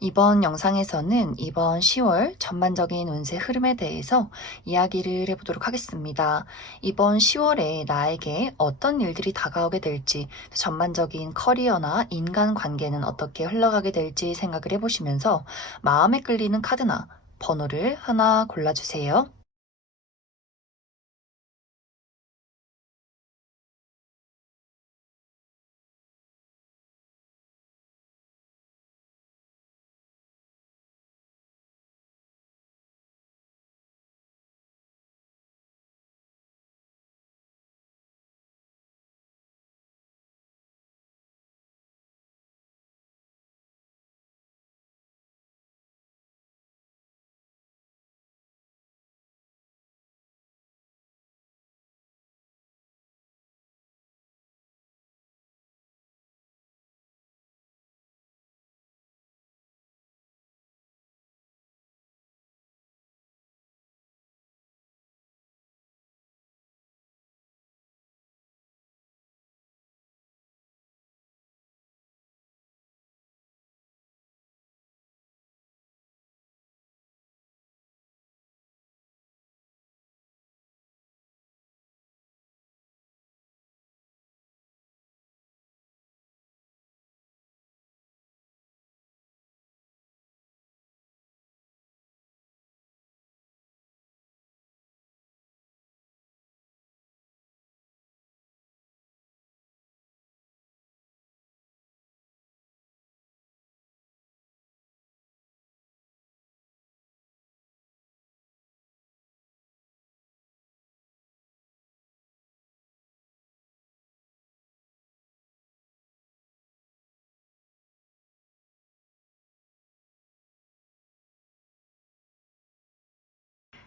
이번 영상에서는 이번 10월 전반적인 운세 흐름에 대해서 이야기를 해보도록 하겠습니다. 이번 10월에 나에게 어떤 일들이 다가오게 될지, 전반적인 커리어나 인간 관계는 어떻게 흘러가게 될지 생각을 해보시면서 마음에 끌리는 카드나 번호를 하나 골라주세요.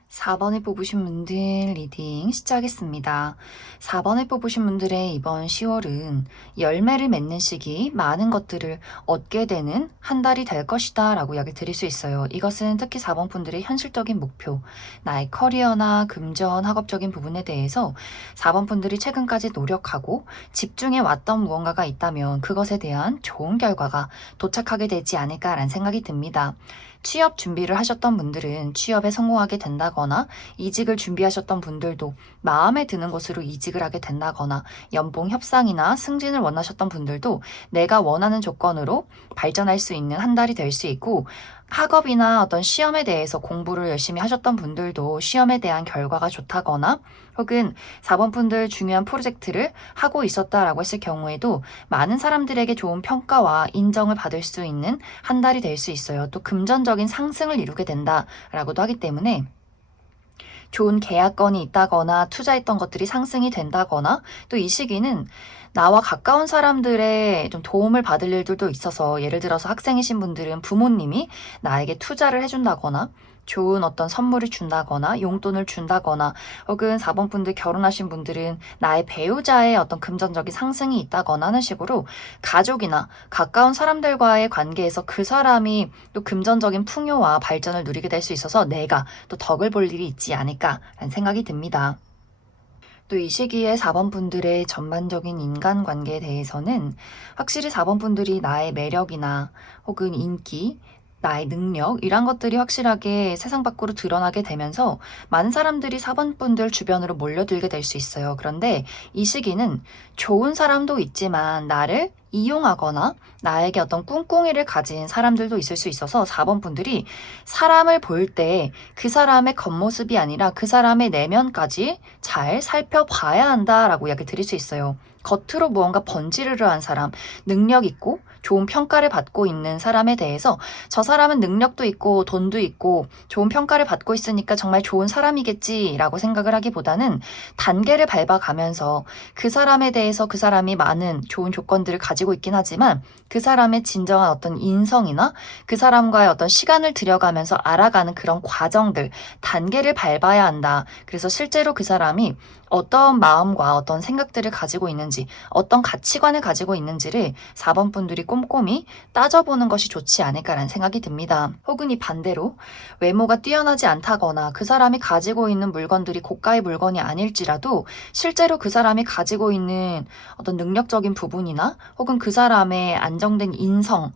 4번에 뽑으신 분들 리딩 시작하겠습니다. 4번에 뽑으신 분들의 이번 10월은 열매를 맺는 시기, 많은 것들을 얻게 되는 한 달이 될 것이다 라고 이야기 드릴 수 있어요. 이것은 특히 4번 분들의 현실적인 목표, 나의 커리어나 금전, 학업적인 부분에 대해서 4번 분들이 최근까지 노력하고 집중해 왔던 무언가가 있다면 그것에 대한 좋은 결과가 도착하게 되지 않을까라는 생각이 듭니다. 취업 준비를 하셨던 분들은 취업에 성공하게 된다거나 이직을 준비하셨던 분들도 마음에 드는 곳으로 이직을 하게 된다거나 연봉 협상이나 승진을 원하셨던 분들도 내가 원하는 조건으로 발전할 수 있는 한 달이 될 수 있고 학업이나 어떤 시험에 대해서 공부를 열심히 하셨던 분들도 시험에 대한 결과가 좋다거나 혹은 4번 분들 중요한 프로젝트를 하고 있었다라고 했을 경우에도 많은 사람들에게 좋은 평가와 인정을 받을 수 있는 한 달이 될 수 있어요. 또 금전적인 상승을 이루게 된다라고도 하기 때문에 좋은 계약건이 있다거나 투자했던 것들이 상승이 된다거나 또 이 시기는 나와 가까운 사람들의 좀 도움을 받을 일들도 있어서 예를 들어서 학생이신 분들은 부모님이 나에게 투자를 해준다거나 좋은 어떤 선물을 준다거나 용돈을 준다거나 혹은 4번 분들 결혼하신 분들은 나의 배우자의 어떤 금전적인 상승이 있다거나 하는 식으로 가족이나 가까운 사람들과의 관계에서 그 사람이 또 금전적인 풍요와 발전을 누리게 될 수 있어서 내가 또 덕을 볼 일이 있지 않을까라는 생각이 듭니다. 또 이 시기에 4번 분들의 전반적인 인간관계에 대해서는 확실히 4번 분들이 나의 매력이나 혹은 인기, 나의 능력 이런 것들이 확실하게 세상 밖으로 드러나게 되면서 많은 사람들이 4번 분들 주변으로 몰려들게 될 수 있어요. 그런데 이 시기는 좋은 사람도 있지만 나를 이용하거나 나에게 어떤 꿍꿍이를 가진 사람들도 있을 수 있어서 4번 분들이 사람을 볼 때 그 사람의 겉모습이 아니라 그 사람의 내면까지 잘 살펴봐야 한다라고 이야기 드릴 수 있어요. 겉으로 무언가 번지르르한 사람, 능력 있고 좋은 평가를 받고 있는 사람에 대해서 저 사람은 능력도 있고 돈도 있고 좋은 평가를 받고 있으니까 정말 좋은 사람이겠지라고 생각을 하기보다는 단계를 밟아가면서 그 사람에 대해서 그 사람이 많은 좋은 조건들을 가지고 있긴 하지만 그 사람의 진정한 어떤 인성이나 그 사람과의 어떤 시간을 들여가면서 알아가는 그런 과정들, 단계를 밟아야 한다. 그래서 실제로 그 사람이 어떤 마음과 어떤 생각들을 가지고 있는지, 어떤 가치관을 가지고 있는지를 4번 분들이 꼼꼼히 따져보는 것이 좋지 않을까라는 생각이 듭니다. 혹은 이 반대로 외모가 뛰어나지 않다거나 그 사람이 가지고 있는 물건들이 고가의 물건이 아닐지라도 실제로 그 사람이 가지고 있는 어떤 능력적인 부분이나 혹은 그 사람의 안정된 인성,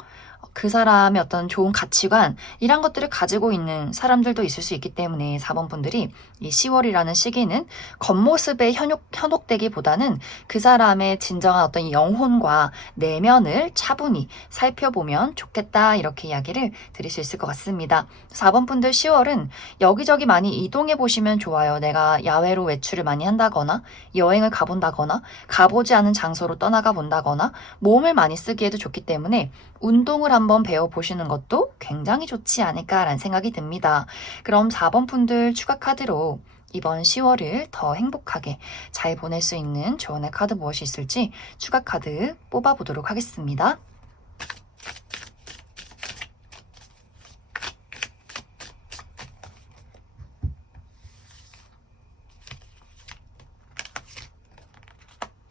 그 사람의 어떤 좋은 가치관, 이런 것들을 가지고 있는 사람들도 있을 수 있기 때문에 4번 분들이 이 10월이라는 시기는 겉모습에 현혹되기보다는 그 사람의 진정한 어떤 영혼과 내면을 차분히 살펴보면 좋겠다, 이렇게 이야기를 드릴 수 있을 것 같습니다. 4번 분들 10월은 여기저기 많이 이동해 보시면 좋아요. 내가 야외로 외출을 많이 한다거나 여행을 가본다거나 가보지 않은 장소로 떠나가 본다거나 몸을 많이 쓰기에도 좋기 때문에 운동을 한번 배워보시는 것도 굉장히 좋지 않을까라는 생각이 듭니다. 그럼 4번 분들 추가 카드로 이번 10월을 더 행복하게 잘 보낼 수 있는 조언의 카드 무엇이 있을지 추가 카드 뽑아보도록 하겠습니다.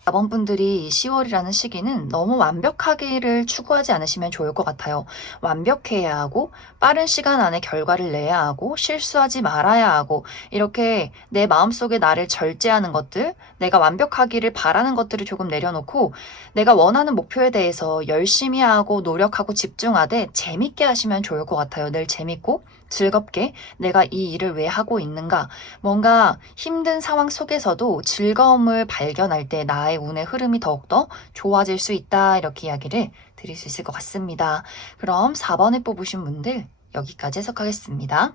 4번 분들이 10월이라는 시기는 너무 완벽하기를 추구하지 않으시면 좋을 것 같아요. 완벽해야 하고 빠른 시간 안에 결과를 내야 하고 실수하지 말아야 하고 이렇게 내 마음속에 나를 절제하는 것들, 내가 완벽하기를 바라는 것들을 조금 내려놓고 내가 원하는 목표에 대해서 열심히 하고 노력하고 집중하되 재밌게 하시면 좋을 것 같아요. 늘 재밌고 즐겁게 내가 이 일을 왜 하고 있는가, 뭔가 힘든 상황 속에서도 즐거움을 발견할 때 나의 운의 흐름이 더욱더 좋아질 수 있다, 이렇게 이야기를 드릴 수 있을 것 같습니다. 그럼 4번을 뽑으신 분들 여기까지 해석하겠습니다.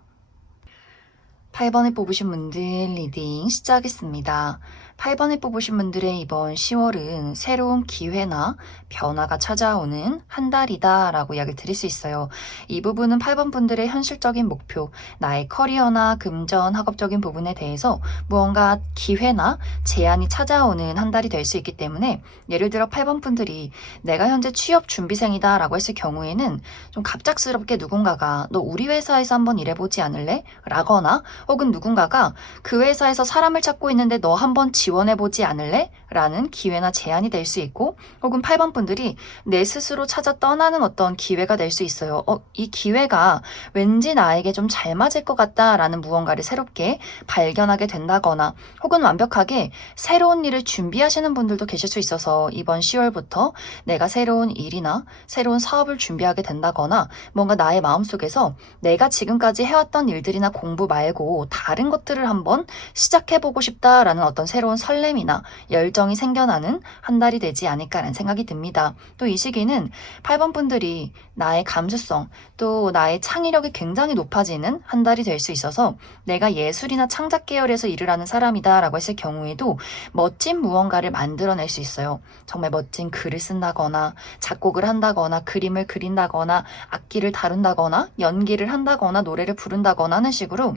8번을 뽑으신 분들 리딩 시작하겠습니다. 8번을 뽑으신 분들의 이번 10월은 새로운 기회나 변화가 찾아오는 한 달이다 라고 이야기를 드릴 수 있어요. 이 부분은 8번 분들의 현실적인 목표, 나의 커리어나 금전, 학업적인 부분에 대해서 무언가 기회나 제안이 찾아오는 한 달이 될 수 있기 때문에, 예를 들어 8번 분들이 내가 현재 취업 준비생이다 라고 했을 경우에는 좀 갑작스럽게 누군가가 너 우리 회사에서 한번 일해보지 않을래? 라거나 혹은 누군가가 그 회사에서 사람을 찾고 있는데 너 한번 지원해보지 않을래? 라는 기회나 제안이 될 수 있고, 혹은 8번 분들이 내 스스로 찾아 떠나는 어떤 기회가 될 수 있어요. 이 기회가 왠지 나에게 좀 잘 맞을 것 같다라는 무언가를 새롭게 발견하게 된다거나, 혹은 완벽하게 새로운 일을 준비하시는 분들도 계실 수 있어서 이번 10월부터 내가 새로운 일이나 새로운 사업을 준비하게 된다거나, 뭔가 나의 마음속에서 내가 지금까지 해왔던 일들이나 공부 말고 다른 것들을 한번 시작해보고 싶다라는 어떤 새로운 설렘이나 열정이 생겨나는 한 달이 되지 않을까라는 생각이 듭니다. 또 이 시기는 8번 분들이 나의 감수성, 또 나의 창의력이 굉장히 높아지는 한 달이 될 수 있어서, 내가 예술이나 창작 계열에서 일을 하는 사람이다 라고 했을 경우에도 멋진 무언가를 만들어낼 수 있어요. 정말 멋진 글을 쓴다거나 작곡을 한다거나 그림을 그린다거나 악기를 다룬다거나 연기를 한다거나 노래를 부른다거나 하는 식으로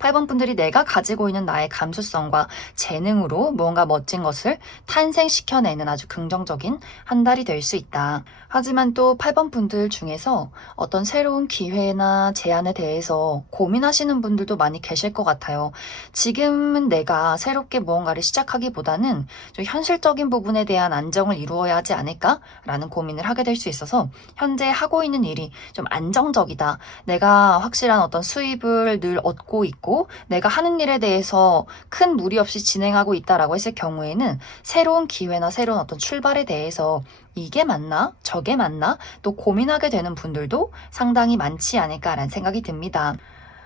8번 분들이 내가 가지고 있는 나의 감수성과 재능으로 무언가 멋진 것을 탄생시켜내는 아주 긍정적인 한 달이 될 수 있다. 하지만 또 8번 분들 중에서 어떤 새로운 기회나 제안에 대해서 고민하시는 분들도 많이 계실 것 같아요. 지금은 내가 새롭게 무언가를 시작하기보다는 좀 현실적인 부분에 대한 안정을 이루어야 하지 않을까라는 고민을 하게 될 수 있어서, 현재 하고 있는 일이 좀 안정적이다, 내가 확실한 어떤 수입을 늘 얻고 있고 내가 하는 일에 대해서 큰 무리 없이 진행하고 있다라고 했을 경우에는 새로운 기회나 새로운 어떤 출발에 대해서 이게 맞나? 저게 맞나? 또 고민하게 되는 분들도 상당히 많지 않을까라는 생각이 듭니다.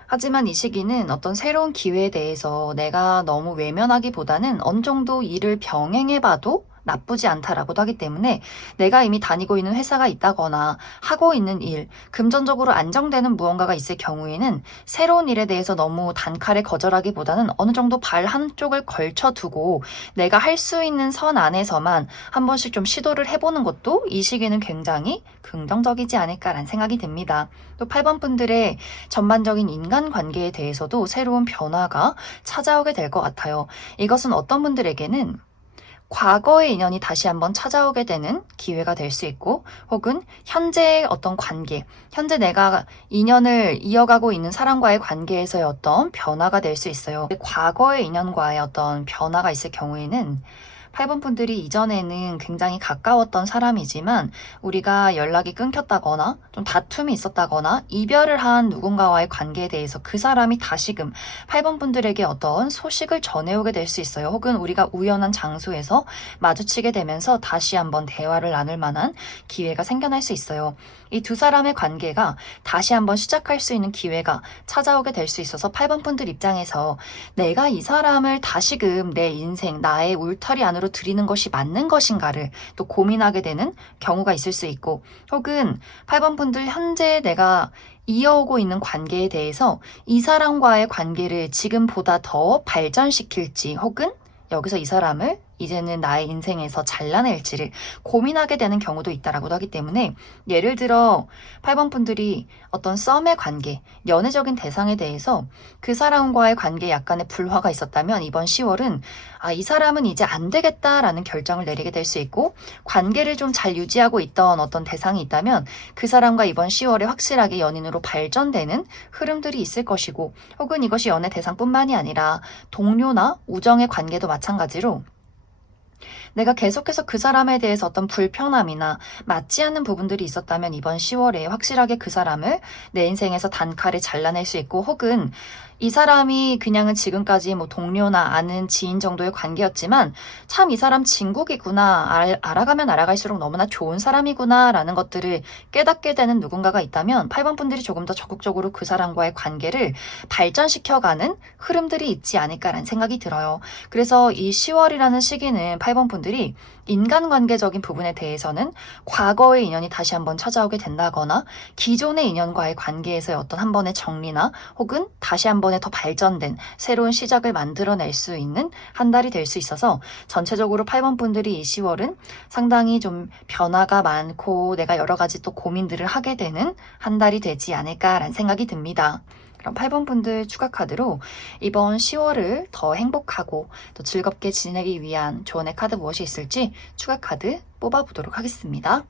하지만 이 시기는 어떤 새로운 기회에 대해서 내가 너무 외면하기보다는 어느 정도 일을 병행해봐도 나쁘지 않다라고도 하기 때문에, 내가 이미 다니고 있는 회사가 있다거나 하고 있는 일, 금전적으로 안정되는 무언가가 있을 경우에는 새로운 일에 대해서 너무 단칼에 거절하기보다는 어느 정도 발 한쪽을 걸쳐두고 내가 할 수 있는 선 안에서만 한 번씩 좀 시도를 해보는 것도 이 시기는 굉장히 긍정적이지 않을까라는 생각이 듭니다. 또 8번 분들의 전반적인 인간관계에 대해서도 새로운 변화가 찾아오게 될 것 같아요. 이것은 어떤 분들에게는 과거의 인연이 다시 한번 찾아오게 되는 기회가 될 수 있고, 혹은 현재의 어떤 관계, 현재 내가 인연을 이어가고 있는 사람과의 관계에서의 어떤 변화가 될 수 있어요. 과거의 인연과의 어떤 변화가 있을 경우에는 8번 분들이 이전에는 굉장히 가까웠던 사람이지만 우리가 연락이 끊겼다거나 좀 다툼이 있었다거나 이별을 한 누군가와의 관계에 대해서 그 사람이 다시금 8번 분들에게 어떤 소식을 전해오게 될 수 있어요. 혹은 우리가 우연한 장소에서 마주치게 되면서 다시 한번 대화를 나눌 만한 기회가 생겨날 수 있어요. 이 두 사람의 관계가 다시 한번 시작할 수 있는 기회가 찾아오게 될 수 있어서 8번 분들 입장에서 내가 이 사람을 다시금 내 인생, 나의 울타리 안으로 들이는 것이 맞는 것인가를 또 고민하게 되는 경우가 있을 수 있고, 혹은 8번 분들 현재 내가 이어오고 있는 관계에 대해서 이 사람과의 관계를 지금보다 더 발전시킬지, 혹은 여기서 이 사람을 이제는 나의 인생에서 잘라낼지를 고민하게 되는 경우도 있다라고도 하기 때문에, 예를 들어 8번 분들이 어떤 썸의 관계, 연애적인 대상에 대해서 그 사람과의 관계에 약간의 불화가 있었다면 이번 10월은 이 사람은 이제 안 되겠다라는 결정을 내리게 될 수 있고, 관계를 좀 잘 유지하고 있던 어떤 대상이 있다면 그 사람과 이번 10월에 확실하게 연인으로 발전되는 흐름들이 있을 것이고, 혹은 이것이 연애 대상뿐만이 아니라 동료나 우정의 관계도 마찬가지로 내가 계속해서 그 사람에 대해서 어떤 불편함이나 맞지 않는 부분들이 있었다면 이번 10월에 확실하게 그 사람을 내 인생에서 단칼에 잘라낼 수 있고, 혹은 이 사람이 그냥은 지금까지 뭐 동료나 아는 지인 정도의 관계였지만 참 이 사람 진국이구나, 알아가면 알아갈수록 너무나 좋은 사람이구나 라는 것들을 깨닫게 되는 누군가가 있다면 8번 분들이 조금 더 적극적으로 그 사람과의 관계를 발전시켜가는 흐름들이 있지 않을까라는 생각이 들어요. 그래서 이 10월이라는 시기는 8번 분들이 인간관계적인 부분에 대해서는 과거의 인연이 다시 한번 찾아오게 된다거나 기존의 인연과의 관계에서의 어떤 한 번의 정리나 혹은 다시 한 번의 더 발전된 새로운 시작을 만들어낼 수 있는 한 달이 될 수 있어서, 전체적으로 8번 분들이 이 10월은 상당히 좀 변화가 많고 내가 여러 가지 또 고민들을 하게 되는 한 달이 되지 않을까라는 생각이 듭니다. 그럼 8번 분들 추가 카드로 이번 10월을 더 행복하고 또 즐겁게 지내기 위한 조언의 카드 무엇이 있을지 추가 카드 뽑아보도록 하겠습니다.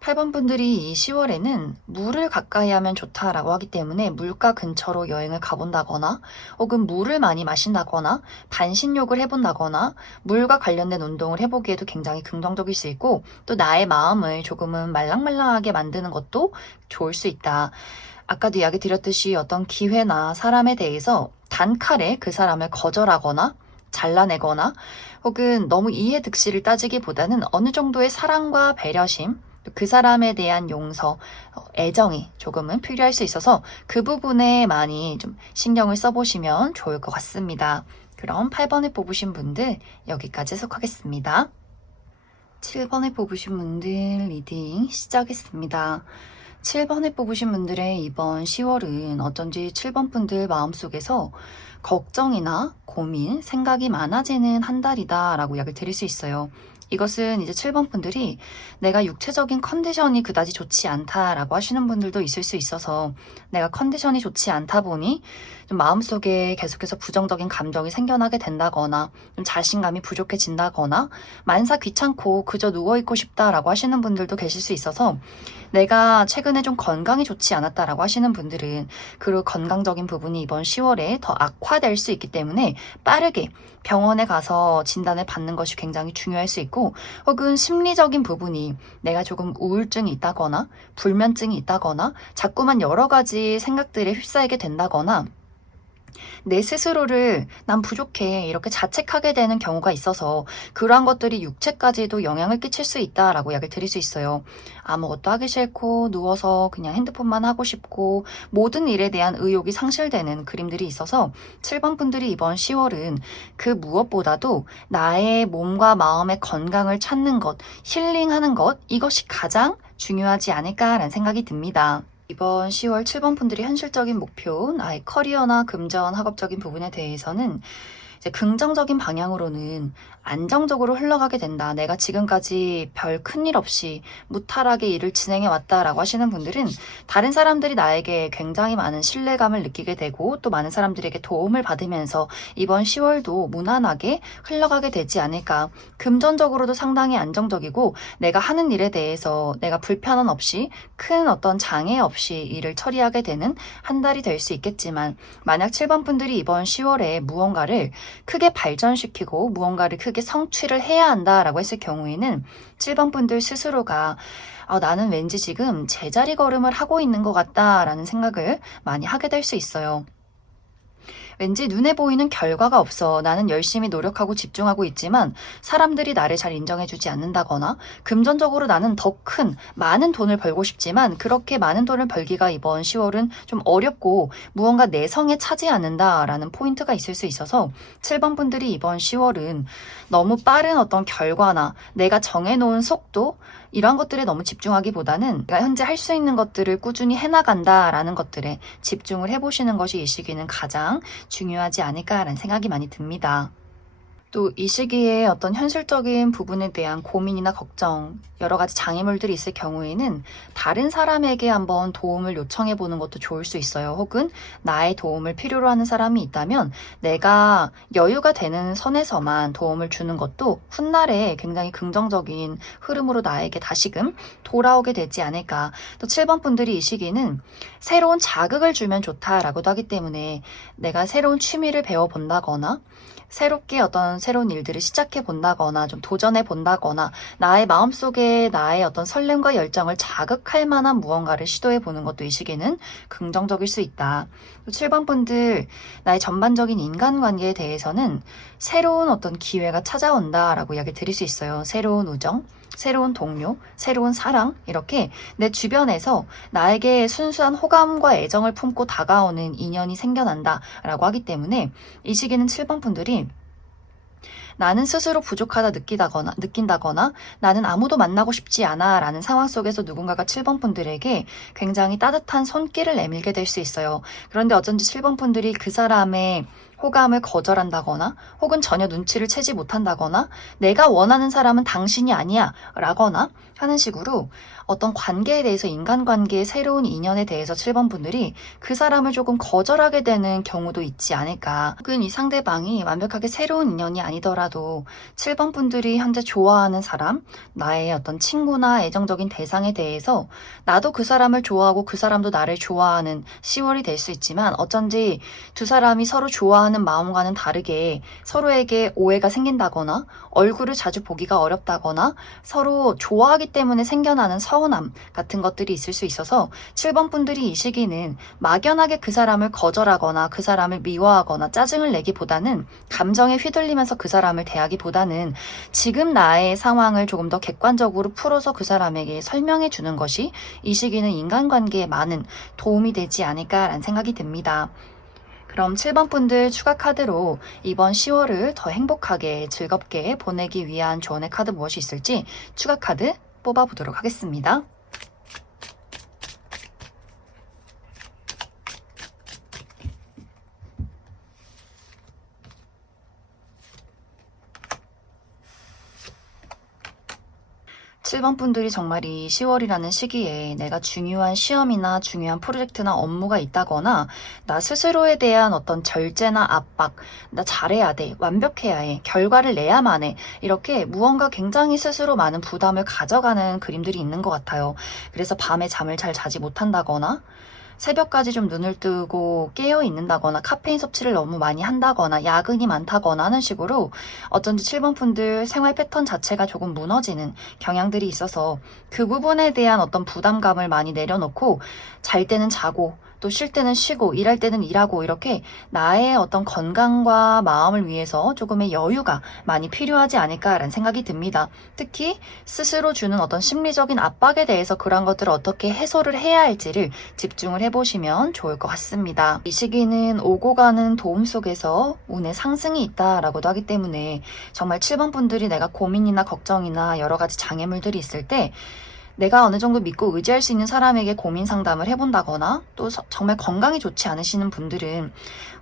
8번 분들이 이 10월에는 물을 가까이 하면 좋다라고 하기 때문에 물가 근처로 여행을 가본다거나, 혹은 물을 많이 마신다거나 반신욕을 해본다거나 물과 관련된 운동을 해보기에도 굉장히 긍정적일 수 있고, 또 나의 마음을 조금은 말랑말랑하게 만드는 것도 좋을 수 있다. 아까도 이야기 드렸듯이 어떤 기회나 사람에 대해서 단칼에 그 사람을 거절하거나 잘라내거나, 혹은 너무 이해득실을 따지기보다는 어느 정도의 사랑과 배려심, 그 사람에 대한 용서, 애정이 조금은 필요할 수 있어서 그 부분에 많이 좀 신경을 써보시면 좋을 것 같습니다. 그럼 8번을 뽑으신 분들 여기까지 해석하겠습니다. 7번을 뽑으신 분들 리딩 시작했습니다. 7번을 뽑으신 분들의 이번 10월은 어쩐지 7번 분들 마음속에서 걱정이나 고민, 생각이 많아지는 한 달이다 라고 이야기를 드릴 수 있어요. 이것은 이제 7번 분들이 내가 육체적인 컨디션이 그다지 좋지 않다라고 하시는 분들도 있을 수 있어서, 내가 컨디션이 좋지 않다 보니 좀 마음속에 계속해서 부정적인 감정이 생겨나게 된다거나 좀 자신감이 부족해진다거나 만사 귀찮고 그저 누워있고 싶다라고 하시는 분들도 계실 수 있어서, 내가 최근에 좀 건강이 좋지 않았다라고 하시는 분들은 그 건강적인 부분이 이번 10월에 더 악화될 수 있기 때문에 빠르게 병원에 가서 진단을 받는 것이 굉장히 중요할 수 있고, 혹은 심리적인 부분이 내가 조금 우울증이 있다거나 불면증이 있다거나 자꾸만 여러 가지 생각들에 휩싸이게 된다거나 내 스스로를 난 부족해 이렇게 자책하게 되는 경우가 있어서 그러한 것들이 육체까지도 영향을 끼칠 수 있다라고 이야기를 드릴 수 있어요. 아무것도 하기 싫고 누워서 그냥 핸드폰만 하고 싶고 모든 일에 대한 의욕이 상실되는 그림들이 있어서 7번 분들이 이번 10월은 그 무엇보다도 나의 몸과 마음의 건강을 찾는 것, 힐링하는 것, 이것이 가장 중요하지 않을까라는 생각이 듭니다. 이번 10월 7번 분들이 현실적인 목표, 나의 커리어나 금전, 학업적인 부분에 대해서는 이제 긍정적인 방향으로는 안정적으로 흘러가게 된다. 내가 지금까지 별 큰일 없이 무탈하게 일을 진행해 왔다라고 하시는 분들은 다른 사람들이 나에게 굉장히 많은 신뢰감을 느끼게 되고 또 많은 사람들에게 도움을 받으면서 이번 10월도 무난하게 흘러가게 되지 않을까. 금전적으로도 상당히 안정적이고 내가 하는 일에 대해서 내가 불편함 없이 큰 어떤 장애 없이 일을 처리하게 되는 한 달이 될 수 있겠지만 만약 7번 분들이 이번 10월에 무언가를 크게 발전시키고 무언가를 크게 성취를 해야 한다라고 했을 경우에는 7번 분들 스스로가 나는 왠지 지금 제자리 걸음을 하고 있는 것 같다라는 생각을 많이 하게 될 수 있어요. 왠지 눈에 보이는 결과가 없어. 나는 열심히 노력하고 집중하고 있지만 사람들이 나를 잘 인정해주지 않는다거나 금전적으로 나는 더 큰, 많은 돈을 벌고 싶지만 그렇게 많은 돈을 벌기가 이번 10월은 좀 어렵고 무언가 내 성에 차지 않는다라는 포인트가 있을 수 있어서 7번 분들이 이번 10월은 너무 빠른 어떤 결과나 내가 정해놓은 속도 이런 것들에 너무 집중하기보다는 내가 현재 할 수 있는 것들을 꾸준히 해나간다라는 것들에 집중을 해보시는 것이 이 시기는 가장 중요하지 않을까라는 생각이 많이 듭니다. 또 이 시기에 어떤 현실적인 부분에 대한 고민이나 걱정, 여러 가지 장애물들이 있을 경우에는 다른 사람에게 한번 도움을 요청해 보는 것도 좋을 수 있어요. 혹은 나의 도움을 필요로 하는 사람이 있다면 내가 여유가 되는 선에서만 도움을 주는 것도 훗날에 굉장히 긍정적인 흐름으로 나에게 다시금 돌아오게 되지 않을까. 또 7번 분들이 이 시기는 새로운 자극을 주면 좋다라고도 하기 때문에 내가 새로운 취미를 배워본다거나 새롭게 어떤 새로운 일들을 시작해 본다거나 좀 도전해 본다거나 나의 마음속에 나의 어떤 설렘과 열정을 자극할 만한 무언가를 시도해 보는 것도 이 시기는 긍정적일 수 있다. 7번 분들 나의 전반적인 인간관계에 대해서는 새로운 어떤 기회가 찾아온다라고 이야기 드릴 수 있어요. 새로운 우정, 새로운 동료, 새로운 사랑 이렇게 내 주변에서 나에게 순수한 호감과 애정을 품고 다가오는 인연이 생겨난다라고 하기 때문에 이 시기는 7번 분들이 나는 스스로 부족하다 느낀다거나 나는 아무도 만나고 싶지 않아 라는 상황 속에서 누군가가 7번 분들에게 굉장히 따뜻한 손길을 내밀게 될 수 있어요. 그런데 어쩐지 7번 분들이 그 사람의 호감을 거절한다거나 혹은 전혀 눈치를 채지 못한다거나 내가 원하는 사람은 당신이 아니야 라거나 하는 식으로 어떤 관계에 대해서 인간관계의 새로운 인연에 대해서 7번 분들이 그 사람을 조금 거절하게 되는 경우도 있지 않을까. 혹은 이 상대방이 완벽하게 새로운 인연이 아니더라도 7번 분들이 현재 좋아하는 사람, 나의 어떤 친구나 애정적인 대상에 대해서 나도 그 사람을 좋아하고 그 사람도 나를 좋아하는 10월이 될 수 있지만 어쩐지 두 사람이 서로 좋아하는 마음과는 다르게 서로에게 오해가 생긴다거나 얼굴을 자주 보기가 어렵다거나 서로 좋아하기 때문에 생겨나는 서운함 같은 것들이 있을 수 있어서 7번 분들이 이 시기는 막연하게 그 사람을 거절하거나 그 사람을 미워하거나 짜증을 내기보다는 감정에 휘둘리면서 그 사람을 대하기보다는 지금 나의 상황을 조금 더 객관적으로 풀어서 그 사람에게 설명해 주는 것이 이 시기는 인간관계에 많은 도움이 되지 않을까라는 생각이 듭니다. 그럼 7번 분들 추가 카드로 이번 10월을 더 행복하게 즐겁게 보내기 위한 조언의 카드 무엇이 있을지 추가 카드 뽑아보도록 하겠습니다. 7번 분들이 정말 이 10월이라는 시기에 내가 중요한 시험이나 중요한 프로젝트나 업무가 있다거나 나 스스로에 대한 어떤 절제나 압박, 나 잘해야 돼, 완벽해야 해, 결과를 내야만 해 이렇게 무언가 굉장히 스스로 많은 부담을 가져가는 그림들이 있는 것 같아요. 그래서 밤에 잠을 잘 자지 못한다거나 새벽까지 좀 눈을 뜨고 깨어 있는다거나 카페인 섭취를 너무 많이 한다거나 야근이 많다거나 하는 식으로 어쩐지 7번 분들 생활 패턴 자체가 조금 무너지는 경향들이 있어서 그 부분에 대한 어떤 부담감을 많이 내려놓고 잘 때는 자고 또 쉴 때는 쉬고 일할 때는 일하고 이렇게 나의 어떤 건강과 마음을 위해서 조금의 여유가 많이 필요하지 않을까라는 생각이 듭니다. 특히 스스로 주는 어떤 심리적인 압박에 대해서 그런 것들을 어떻게 해소를 해야 할지를 집중을 해보시면 좋을 것 같습니다. 이 시기는 오고 가는 도움 속에서 운의 상승이 있다라고도 하기 때문에 정말 7번 분들이 내가 고민이나 걱정이나 여러 가지 장애물들이 있을 때 내가 어느 정도 믿고 의지할 수 있는 사람에게 고민 상담을 해본다거나 또 정말 건강이 좋지 않으시는 분들은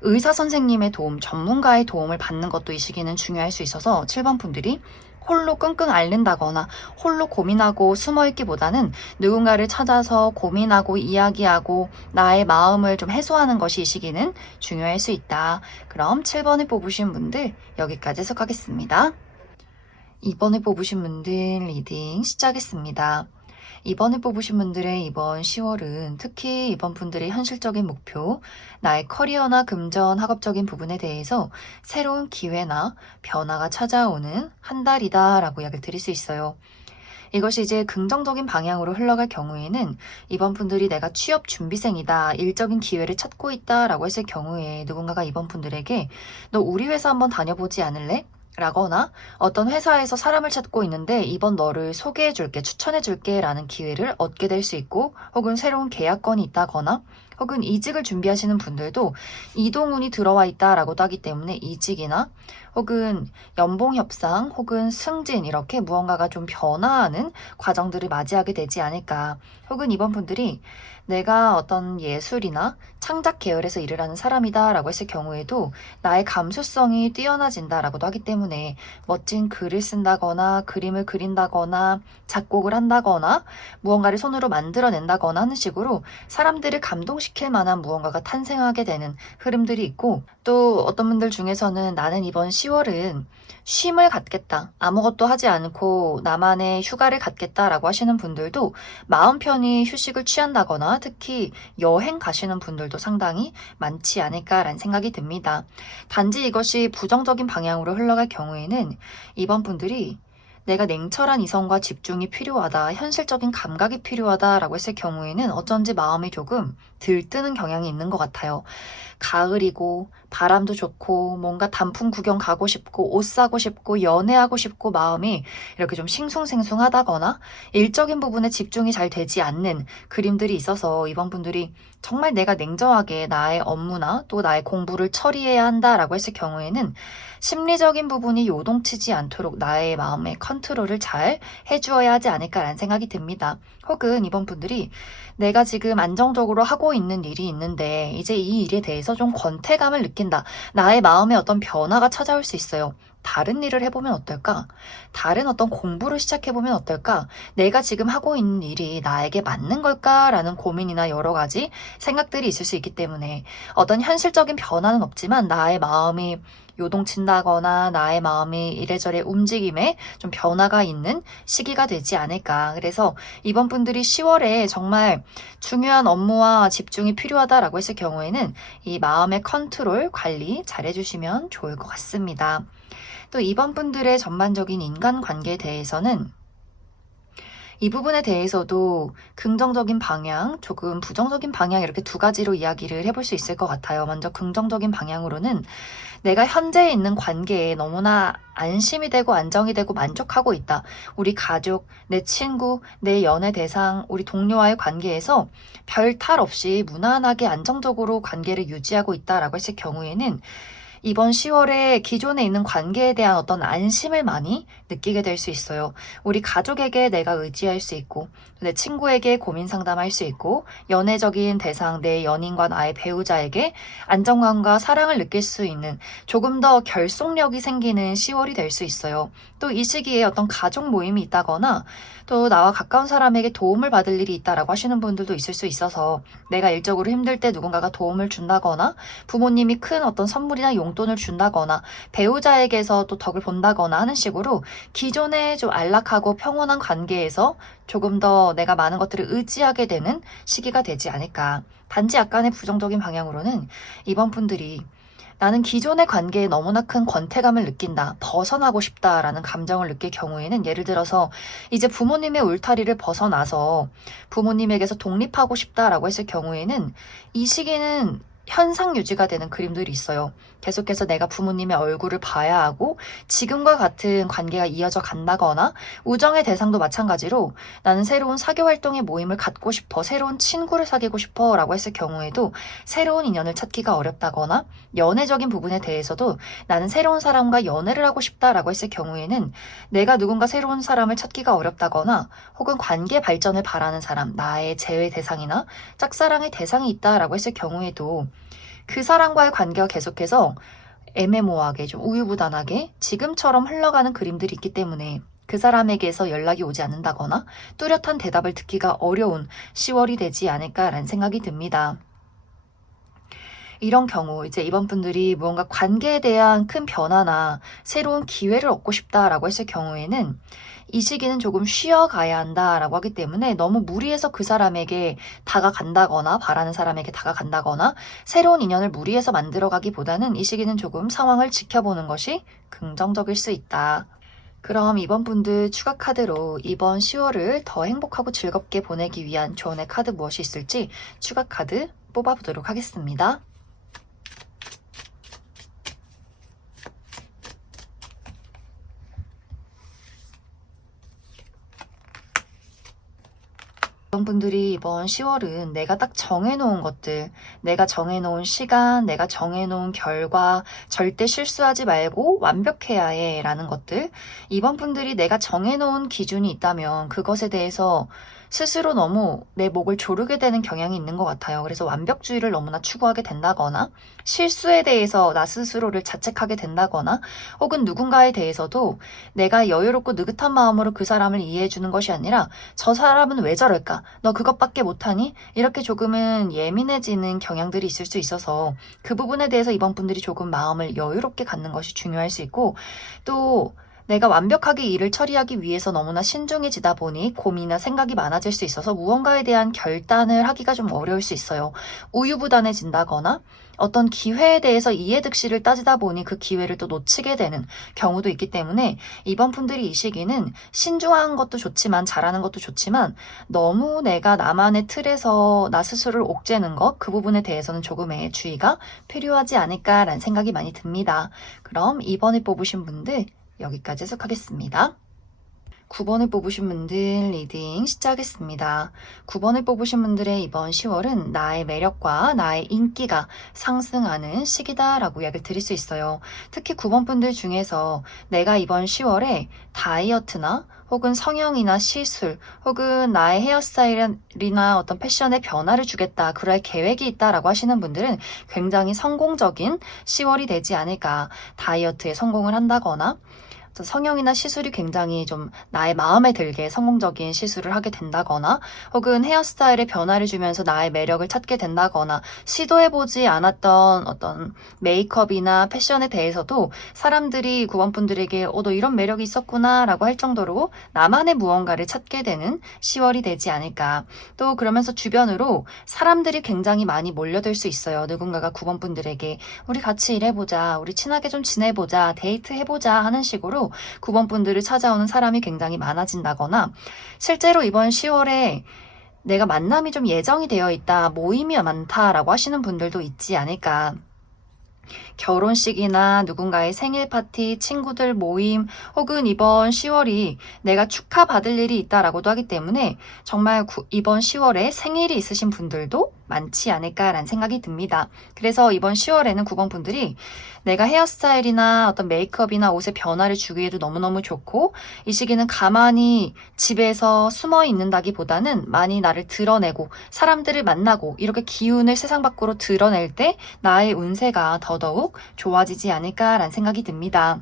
의사 선생님의 도움, 전문가의 도움을 받는 것도 이 시기는 중요할 수 있어서 7번 분들이 홀로 끙끙 앓는다거나 홀로 고민하고 숨어있기보다는 누군가를 찾아서 고민하고 이야기하고 나의 마음을 좀 해소하는 것이 이 시기는 중요할 수 있다. 그럼 7번을 뽑으신 분들 여기까지 해석하겠습니다. 2번을 뽑으신 분들 리딩 시작하겠습니다. 2번을 뽑으신 분들의 이번 10월은 특히 이번 분들의 현실적인 목표, 나의 커리어나 금전, 학업적인 부분에 대해서 새로운 기회나 변화가 찾아오는 한 달이다 라고 이야기를 드릴 수 있어요. 이것이 이제 긍정적인 방향으로 흘러갈 경우에는 이번 분들이 내가 취업 준비생이다, 일적인 기회를 찾고 있다 라고 했을 경우에 누군가가 이번 분들에게 너 우리 회사 한번 다녀보지 않을래? 라거나 어떤 회사에서 사람을 찾고 있는데 이번 너를 소개해줄게, 추천해줄게 라는 기회를 얻게 될 수 있고 혹은 새로운 계약건이 있다거나 혹은 이직을 준비하시는 분들도 이동운이 들어와 있다라고도 하기 때문에 이직이나 혹은 연봉 협상 혹은 승진 이렇게 무언가가 좀 변화하는 과정들을 맞이하게 되지 않을까. 혹은 이번 분들이 내가 어떤 예술이나 창작 계열에서 일을 하는 사람이다 라고 했을 경우에도 나의 감수성이 뛰어나진다라고도 하기 때문에 멋진 글을 쓴다거나 그림을 그린다거나 작곡을 한다거나 무언가를 손으로 만들어낸다거나 하는 식으로 사람들을 감동시킬 만한 무언가가 탄생하게 되는 흐름들이 있고 또 어떤 분들 중에서는 나는 이번 10월은 쉼을 갖겠다. 아무것도 하지 않고 나만의 휴가를 갖겠다라고 하시는 분들도 마음 편히 휴식을 취한다거나 특히 여행 가시는 분들도 상당히 많지 않을까라는 생각이 듭니다. 단지 이것이 부정적인 방향으로 흘러갈 경우에는 이번 분들이 내가 냉철한 이성과 집중이 필요하다, 현실적인 감각이 필요하다라고 했을 경우에는 어쩐지 마음이 조금 들뜨는 경향이 있는 것 같아요. 가을이고 바람도 좋고 뭔가 단풍 구경 가고 싶고 옷 사고 싶고 연애하고 싶고 마음이 이렇게 좀 싱숭생숭하다거나 일적인 부분에 집중이 잘 되지 않는 그림들이 있어서 이번 분들이 정말 내가 냉정하게 나의 업무나 또 나의 공부를 처리해야 한다라고 했을 경우에는 심리적인 부분이 요동치지 않도록 나의 마음의 컨트롤을 잘 해주어야 하지 않을까라는 생각이 듭니다. 혹은 이번 분들이 내가 지금 안정적으로 하고 있는 일이 있는데 이제 이 일에 대해서 좀 권태감을 느낀다. 나의 마음에 어떤 변화가 찾아올 수 있어요. 다른 일을 해보면 어떨까? 다른 어떤 공부를 시작해보면 어떨까? 내가 지금 하고 있는 일이 나에게 맞는 걸까라는 고민이나 여러 가지 생각들이 있을 수 있기 때문에 어떤 현실적인 변화는 없지만 나의 마음이 요동친다거나 나의 마음이 이래저래 움직임에 좀 변화가 있는 시기가 되지 않을까. 그래서 이번 분들이 10월에 정말 중요한 업무와 집중이 필요하다라고 했을 경우에는 이 마음의 컨트롤 관리 잘 해주시면 좋을 것 같습니다. 또 이번 분들의 전반적인 인간관계에 대해서는 이 부분에 대해서도 긍정적인 방향, 조금 부정적인 방향 이렇게 두 가지로 이야기를 해볼 수 있을 것 같아요. 먼저 긍정적인 방향으로는 내가 현재 있는 관계에 너무나 안심이 되고 안정이 되고 만족하고 있다. 우리 가족, 내 친구, 내 연애 대상, 우리 동료와의 관계에서 별 탈 없이 무난하게 안정적으로 관계를 유지하고 있다라고 했을 경우에는 이번 10월에 기존에 있는 관계에 대한 어떤 안심을 많이 느끼게 될 수 있어요. 우리 가족에게 내가 의지할 수 있고, 내 친구에게 고민 상담할 수 있고, 연애적인 대상, 내 연인과 나의 배우자에게 안정감과 사랑을 느낄 수 있는 조금 더 결속력이 생기는 10월이 될 수 있어요. 또 이 시기에 어떤 가족 모임이 있다거나, 또 나와 가까운 사람에게 도움을 받을 일이 있다라고 하시는 분들도 있을 수 있어서 내가 일적으로 힘들 때 누군가가 도움을 준다거나 부모님이 큰 어떤 선물이나 용돈을 준다거나 배우자에게서 또 덕을 본다거나 하는 식으로 기존에 좀 안락하고 평온한 관계에서 조금 더 내가 많은 것들을 의지하게 되는 시기가 되지 않을까. 단지 약간의 부정적인 방향으로는 이번 분들이 나는 기존의 관계에 너무나 큰 권태감을 느낀다. 벗어나고 싶다라는 감정을 느낄 경우에는 예를 들어서 이제 부모님의 울타리를 벗어나서 부모님에게서 독립하고 싶다라고 했을 경우에는 이 시기는 현상 유지가 되는 그림들이 있어요. 계속해서 내가 부모님의 얼굴을 봐야 하고 지금과 같은 관계가 이어져 간다거나 우정의 대상도 마찬가지로 나는 새로운 사교 활동의 모임을 갖고 싶어, 새로운 친구를 사귀고 싶어 라고 했을 경우에도 새로운 인연을 찾기가 어렵다거나 연애적인 부분에 대해서도 나는 새로운 사람과 연애를 하고 싶다라고 했을 경우에는 내가 누군가 새로운 사람을 찾기가 어렵다거나 혹은 관계 발전을 바라는 사람, 나의 재회 대상이나 짝사랑의 대상이 있다라고 했을 경우에도 그 사람과의 관계가 계속해서 애매모호하게 좀 우유부단하게 지금처럼 흘러가는 그림들이 있기 때문에 그 사람에게서 연락이 오지 않는다거나 뚜렷한 대답을 듣기가 어려운 10월이 되지 않을까라는 생각이 듭니다. 이런 경우 이제 이번 분들이 무언가 관계에 대한 큰 변화나 새로운 기회를 얻고 싶다라고 했을 경우에는 이 시기는 조금 쉬어가야 한다라고 하기 때문에 너무 무리해서 그 사람에게 다가간다거나 바라는 사람에게 다가간다거나 새로운 인연을 무리해서 만들어가기보다는 이 시기는 조금 상황을 지켜보는 것이 긍정적일 수 있다. 그럼 이번 분들 추가 카드로 이번 10월을 더 행복하고 즐겁게 보내기 위한 조언의 카드 무엇이 있을지 추가 카드 뽑아보도록 하겠습니다. 이런 분들이 이번 10월은 내가 딱 정해놓은 것들, 내가 정해놓은 시간, 내가 정해놓은 결과, 절대 실수하지 말고 완벽해야 해 라는 것들, 이번 분들이 내가 정해놓은 기준이 있다면 그것에 대해서 스스로 너무 내 목을 조르게 되는 경향이 있는 것 같아요. 그래서 완벽주의를 너무나 추구하게 된다거나 실수에 대해서 나 스스로를 자책하게 된다거나 혹은 누군가에 대해서도 내가 여유롭고 느긋한 마음으로 그 사람을 이해해 주는 것이 아니라 저 사람은 왜 저럴까? 너 그것밖에 못하니? 이렇게 조금은 예민해지는 경향들이 있을 수 있어서 그 부분에 대해서 이번 분들이 조금 마음을 여유롭게 갖는 것이 중요할 수 있고 또 내가 완벽하게 일을 처리하기 위해서 너무나 신중해지다 보니 고민이나 생각이 많아질 수 있어서 무언가에 대한 결단을 하기가 좀 어려울 수 있어요. 우유부단해진다거나 어떤 기회에 대해서 이해득실을 따지다 보니 그 기회를 또 놓치게 되는 경우도 있기 때문에 이번 분들이 이 시기는 신중한 것도 좋지만 잘하는 것도 좋지만 너무 내가 나만의 틀에서 나 스스로를 옥죄는 것, 그 부분에 대해서는 조금의 주의가 필요하지 않을까라는 생각이 많이 듭니다. 그럼 이번에 뽑으신 분들 여기까지 해석하겠습니다. 9번을 뽑으신 분들 리딩 시작하겠습니다. 9번을 뽑으신 분들의 이번 10월은 나의 매력과 나의 인기가 상승하는 시기다라고 이야기를 드릴 수 있어요. 특히 9번 분들 중에서 내가 이번 10월에 다이어트나 혹은 성형이나 시술 혹은 나의 헤어스타일이나 어떤 패션에 변화를 주겠다 그럴 계획이 있다라고 하시는 분들은 굉장히 성공적인 10월이 되지 않을까. 다이어트에 성공을 한다거나 성형이나 시술이 굉장히 좀 나의 마음에 들게 성공적인 시술을 하게 된다거나 혹은 헤어스타일에 변화를 주면서 나의 매력을 찾게 된다거나 시도해보지 않았던 어떤 메이크업이나 패션에 대해서도 사람들이 구원분들에게 너 이런 매력이 있었구나 라고 할 정도로 나만의 무언가를 찾게 되는 10월이 되지 않을까. 또 그러면서 주변으로 사람들이 굉장히 많이 몰려들 수 있어요. 누군가가 구원분들에게 우리 같이 일해보자, 우리 친하게 좀 지내보자, 데이트해보자 하는 식으로 9번 분들을 찾아오는 사람이 굉장히 많아진다거나 실제로 이번 10월에 내가 만남이 좀 예정이 되어 있다, 모임이 많다라고 하시는 분들도 있지 않을까. 결혼식이나 누군가의 생일 파티, 친구들 모임 혹은 이번 10월이 내가 축하받을 일이 있다라고도 하기 때문에 정말 이번 10월에 생일이 있으신 분들도 많지 않을까라는 생각이 듭니다. 그래서 이번 10월에는 9번 분들이 내가 헤어스타일이나 어떤 메이크업이나 옷에 변화를 주기에도 너무너무 좋고 이 시기는 가만히 집에서 숨어 있는다기보다는 많이 나를 드러내고 사람들을 만나고 이렇게 기운을 세상 밖으로 드러낼 때 나의 운세가 더더욱 좋아지지 않을까라는 생각이 듭니다.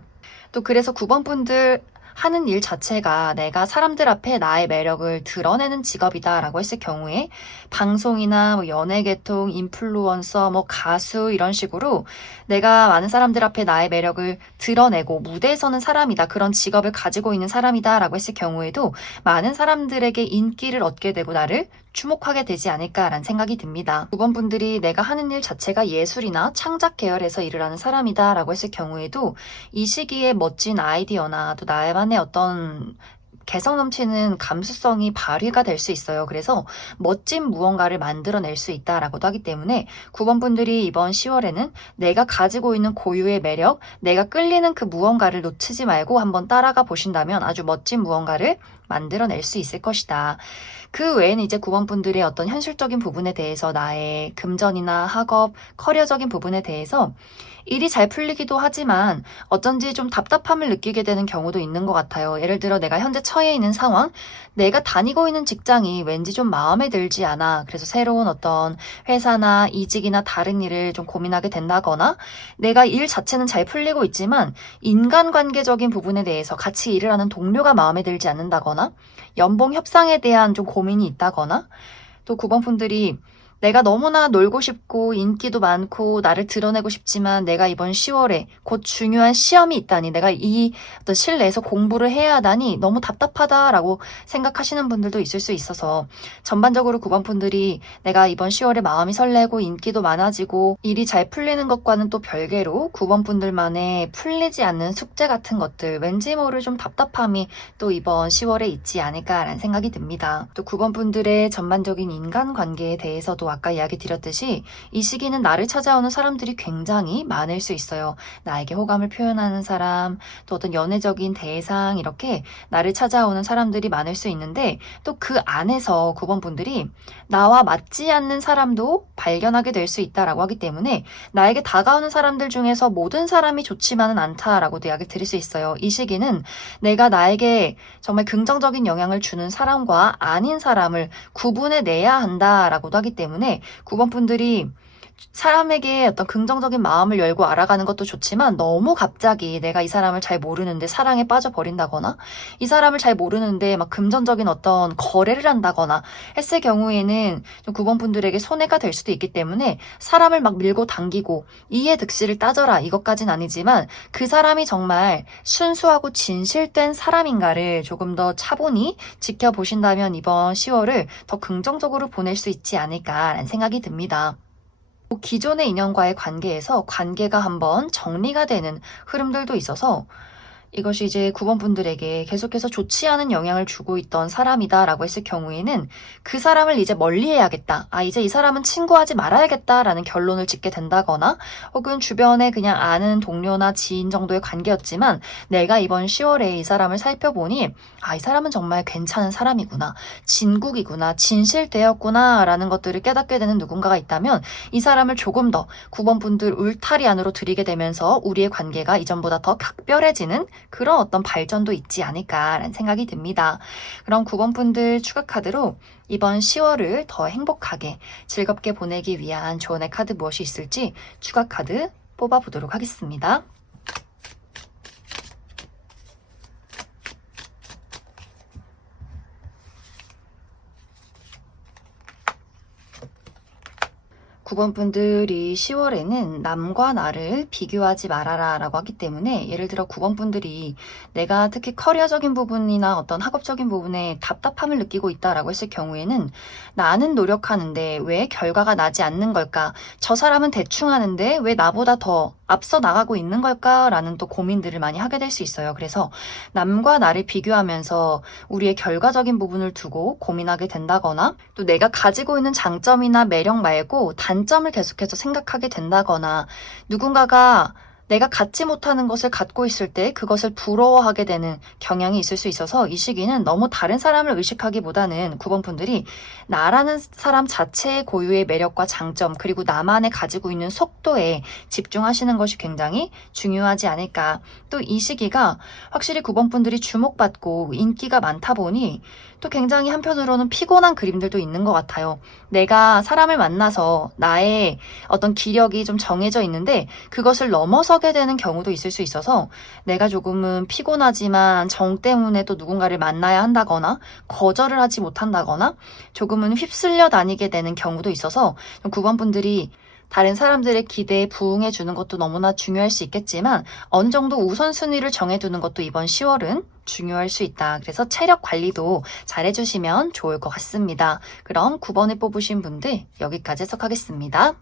또 그래서 9번 분들 하는 일 자체가 내가 사람들 앞에 나의 매력을 드러내는 직업이다라고 했을 경우에 방송이나 연예계통, 인플루언서, 가수 이런 식으로 내가 많은 사람들 앞에 나의 매력을 드러내고 무대에 서는 사람이다. 그런 직업을 가지고 있는 사람이다라고 했을 경우에도 많은 사람들에게 인기를 얻게 되고 나를 주목하게 되지 않을까라는 생각이 듭니다. 9번 분들이 내가 하는 일 자체가 예술이나 창작 계열에서 일을 하는 사람이다 라고 했을 경우에도 이 시기에 멋진 아이디어나 또 나만의 어떤 개성 넘치는 감수성이 발휘가 될 수 있어요. 그래서 멋진 무언가를 만들어낼 수 있다라고도 하기 때문에 9번 분들이 이번 10월에는 내가 가지고 있는 고유의 매력, 내가 끌리는 그 무언가를 놓치지 말고 한번 따라가 보신다면 아주 멋진 무언가를 만들어낼 수 있을 것이다. 그 외에는 이제 9번 분들의 어떤 현실적인 부분에 대해서 나의 금전이나 학업, 커리어적인 부분에 대해서 일이 잘 풀리기도 하지만 어쩐지 좀 답답함을 느끼게 되는 경우도 있는 것 같아요. 예를 들어 내가 현재 처해 있는 상황, 내가 다니고 있는 직장이 왠지 좀 마음에 들지 않아. 그래서 새로운 어떤 회사나 이직이나 다른 일을 좀 고민하게 된다거나 내가 일 자체는 잘 풀리고 있지만 인간관계적인 부분에 대해서 같이 일을 하는 동료가 마음에 들지 않는다거나 연봉 협상에 대한 좀 고민이 있다거나 또 9번 분들이 내가 너무나 놀고 싶고 인기도 많고 나를 드러내고 싶지만 내가 이번 10월에 곧 중요한 시험이 있다니 내가 이 어떤 실내에서 공부를 해야 하다니 너무 답답하다라고 생각하시는 분들도 있을 수 있어서 전반적으로 9번 분들이 내가 이번 10월에 마음이 설레고 인기도 많아지고 일이 잘 풀리는 것과는 또 별개로 9번 분들만의 풀리지 않는 숙제 같은 것들 왠지 모를 좀 답답함이 또 이번 10월에 있지 않을까라는 생각이 듭니다. 또 9번 분들의 전반적인 인간관계에 대해서도 아까 이야기 드렸듯이 이 시기는 나를 찾아오는 사람들이 굉장히 많을 수 있어요. 나에게 호감을 표현하는 사람, 또 어떤 연애적인 대상 이렇게 나를 찾아오는 사람들이 많을 수 있는데 또 그 안에서 9번 분들이 나와 맞지 않는 사람도 발견하게 될 수 있다라고 하기 때문에 나에게 다가오는 사람들 중에서 모든 사람이 좋지만은 않다라고도 이야기를 드릴 수 있어요. 이 시기는 내가 나에게 정말 긍정적인 영향을 주는 사람과 아닌 사람을 구분해내야 한다라고도 하기 때문에 9번 분들이 사람에게 어떤 긍정적인 마음을 열고 알아가는 것도 좋지만 너무 갑자기 내가 이 사람을 잘 모르는데 사랑에 빠져버린다거나 이 사람을 잘 모르는데 막 금전적인 어떤 거래를 한다거나 했을 경우에는 좀 9번 분들에게 손해가 될 수도 있기 때문에 사람을 막 밀고 당기고 이해 득실을 따져라 이것까진 아니지만 그 사람이 정말 순수하고 진실된 사람인가를 조금 더 차분히 지켜보신다면 이번 10월을 더 긍정적으로 보낼 수 있지 않을까라는 생각이 듭니다. 기존의 인연과의 관계에서 관계가 한번 정리가 되는 흐름들도 있어서 이것이 이제 9번 분들에게 계속해서 좋지 않은 영향을 주고 있던 사람이다라고 했을 경우에는 그 사람을 이제 멀리해야겠다. 이제 이 사람은 친구하지 말아야겠다라는 결론을 짓게 된다거나 혹은 주변에 그냥 아는 동료나 지인 정도의 관계였지만 내가 이번 10월에 이 사람을 살펴보니 이 사람은 정말 괜찮은 사람이구나. 진국이구나. 진실되었구나 라는 것들을 깨닫게 되는 누군가가 있다면 이 사람을 조금 더 9번 분들 울타리 안으로 들이게 되면서 우리의 관계가 이전보다 더 각별해지는 그런 어떤 발전도 있지 않을까라는 생각이 듭니다. 그럼 9번 분들 추가 카드로 이번 10월을 더 행복하게 즐겁게 보내기 위한 조언의 카드 무엇이 있을지 추가 카드 뽑아보도록 하겠습니다. 구번 분들이 10월에는 남과 나를 비교하지 말아라 라고 하기 때문에 예를 들어 9번 분들이 내가 특히 커리어적인 부분이나 어떤 학업적인 부분에 답답함을 느끼고 있다라고 했을 경우에는 나는 노력하는데 왜 결과가 나지 않는 걸까? 저 사람은 대충 하는데 왜 나보다 더 앞서 나가고 있는 걸까라는 또 고민들을 많이 하게 될 수 있어요. 그래서 남과 나를 비교하면서 우리의 결과적인 부분을 두고 고민하게 된다거나 또 내가 가지고 있는 장점이나 매력 말고 단점을 계속해서 생각하게 된다거나 누군가가 내가 갖지 못하는 것을 갖고 있을 때 그것을 부러워하게 되는 경향이 있을 수 있어서 이 시기는 너무 다른 사람을 의식하기보다는 9번 분들이 나라는 사람 자체의 고유의 매력과 장점 그리고 나만의 가지고 있는 속도에 집중하시는 것이 굉장히 중요하지 않을까. 또 이 시기가 확실히 9번 분들이 주목받고 인기가 많다 보니 또 굉장히 한편으로는 피곤한 그림들도 있는 것 같아요. 내가 사람을 만나서 나의 어떤 기력이 좀 정해져 있는데 그것을 넘어서게 되는 경우도 있을 수 있어서 내가 조금은 피곤하지만 정 때문에 또 누군가를 만나야 한다거나 거절을 하지 못한다거나 조금은 휩쓸려 다니게 되는 경우도 있어서 9번 분들이 다른 사람들의 기대에 부응해 주는 것도 너무나 중요할 수 있겠지만 어느 정도 우선순위를 정해두는 것도 이번 10월은 중요할 수 있다. 그래서 체력 관리도 잘 해주시면 좋을 것 같습니다. 그럼 9번을 뽑으신 분들 여기까지 해석하겠습니다.